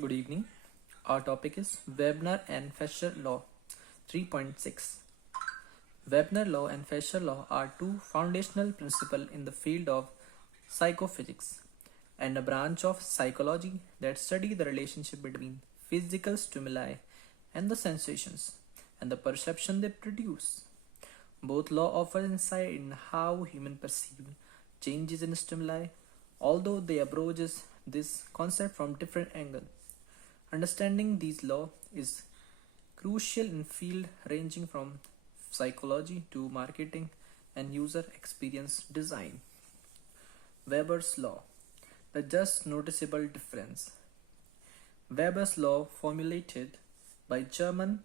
Good evening. Our topic is Webner and Fisher Law 3.6. Webner law and Fisher law are two foundational principles in the field of psychophysics and a branch of psychology that study the relationship between physical stimuli and the sensations and the perception they produce. Both law offer insight in how humans perceive changes in stimuli, although they approaches this concept from different angles. Understanding these laws is crucial in field ranging from psychology to marketing and user experience design. Weber's law, the just noticeable difference. Weber's law, formulated by German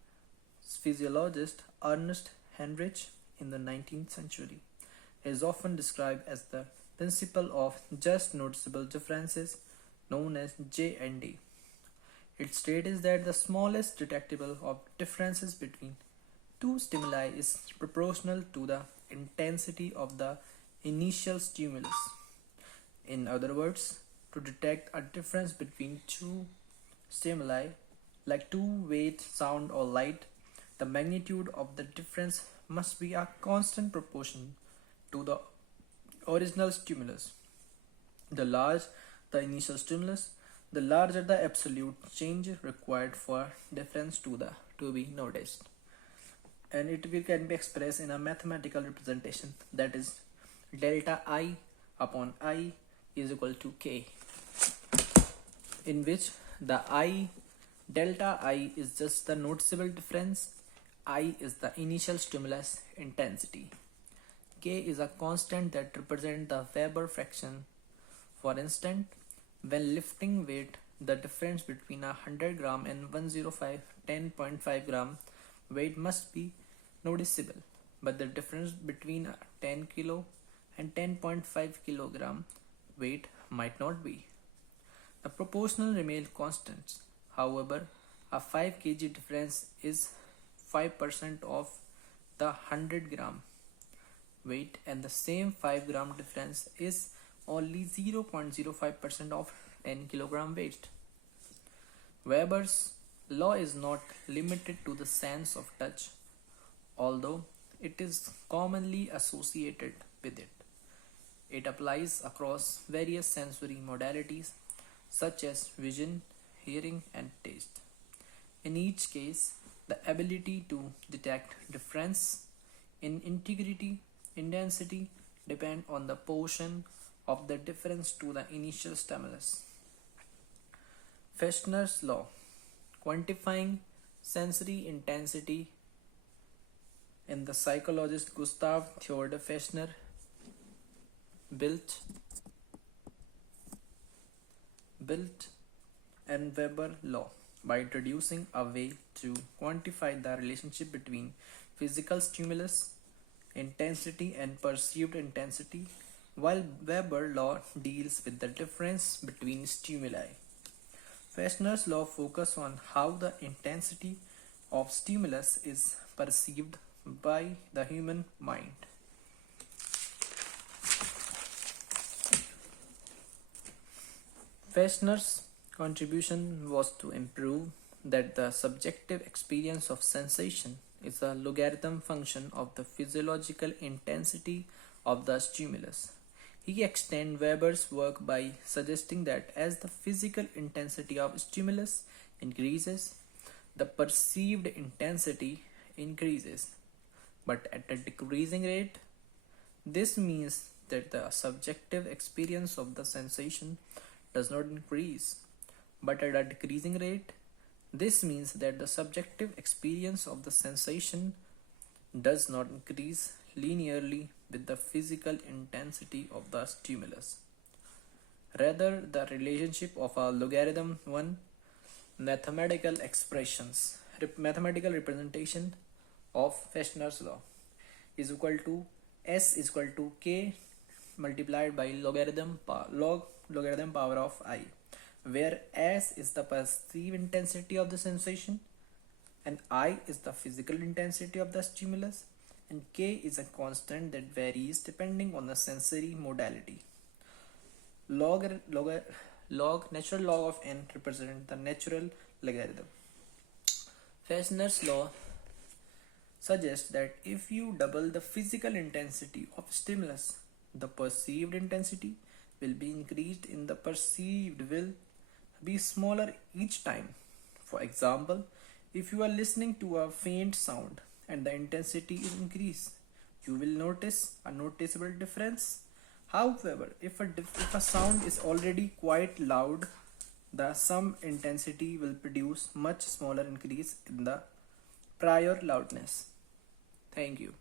physiologist Ernst Heinrich in the 19th century, is often described as the principle of just noticeable differences known as J&D. It states that the smallest detectable of differences between two stimuli is proportional to the intensity of the initial stimulus. In other words, to detect a difference between two stimuli, like two weight, sound, or light, the magnitude of the difference must be a constant proportion to the original stimulus. The larger the initial stimulus, the larger the absolute change required for difference to be noticed. And can be expressed in a mathematical representation, that is delta I upon I is equal to K, in which the delta I is just the noticeable difference, I is the initial stimulus intensity. K is a constant that represents the Weber fraction. For instance, when lifting weight, the difference between 100 gram and 10.5 gram weight must be noticeable, but the difference between 10 kilo and 10.5 kilogram weight might not be. The proportional remain constants. However, a 5 kg difference is 5% of the 100 gram weight, and the same 5 gram difference is only 0.05% of 10 kilogram weight. Weber's law is not limited to the sense of touch, although it is commonly associated with it. It applies across various sensory modalities such as vision, hearing, and taste. In each case, the ability to detect difference in intensity depend on the portion of the difference to the initial stimulus. Fechner's law, quantifying sensory intensity. In the psychologist Gustav Theodor Fechner built and Weber law by introducing a way to quantify the relationship between physical stimulus intensity and perceived intensity, while Weber law deals with the difference between stimuli. Fechner's law focuses on how the intensity of stimulus is perceived by the human mind. Fechner's contribution was to improve that the subjective experience of sensation is a logarithm function of the physiological intensity of the stimulus. He extended Weber's work by suggesting that as the physical intensity of stimulus increases, the perceived intensity increases, but at a decreasing rate. This means that the subjective experience of the sensation does not increase, but at a decreasing rate. This means that the subjective experience of the sensation does not increase linearly with the physical intensity of the stimulus. Rather, the relationship of a logarithm mathematical representation of Fechner's law is equal to S is equal to K multiplied by logarithm power of I, where S is the perceived intensity of the sensation and I is the physical intensity of the stimulus, and K is a constant that varies depending on the sensory modality. Natural log of n represent the natural logarithm. Fechner's law suggests that if you double the physical intensity of stimulus, the perceived intensity will be increased in the perceived will be smaller each time. For example, if you are listening to a faint sound and the intensity is increased, you will notice a noticeable difference. However, if a sound is already quite loud, the sum intensity will produce much smaller increase in the prior loudness. Thank you.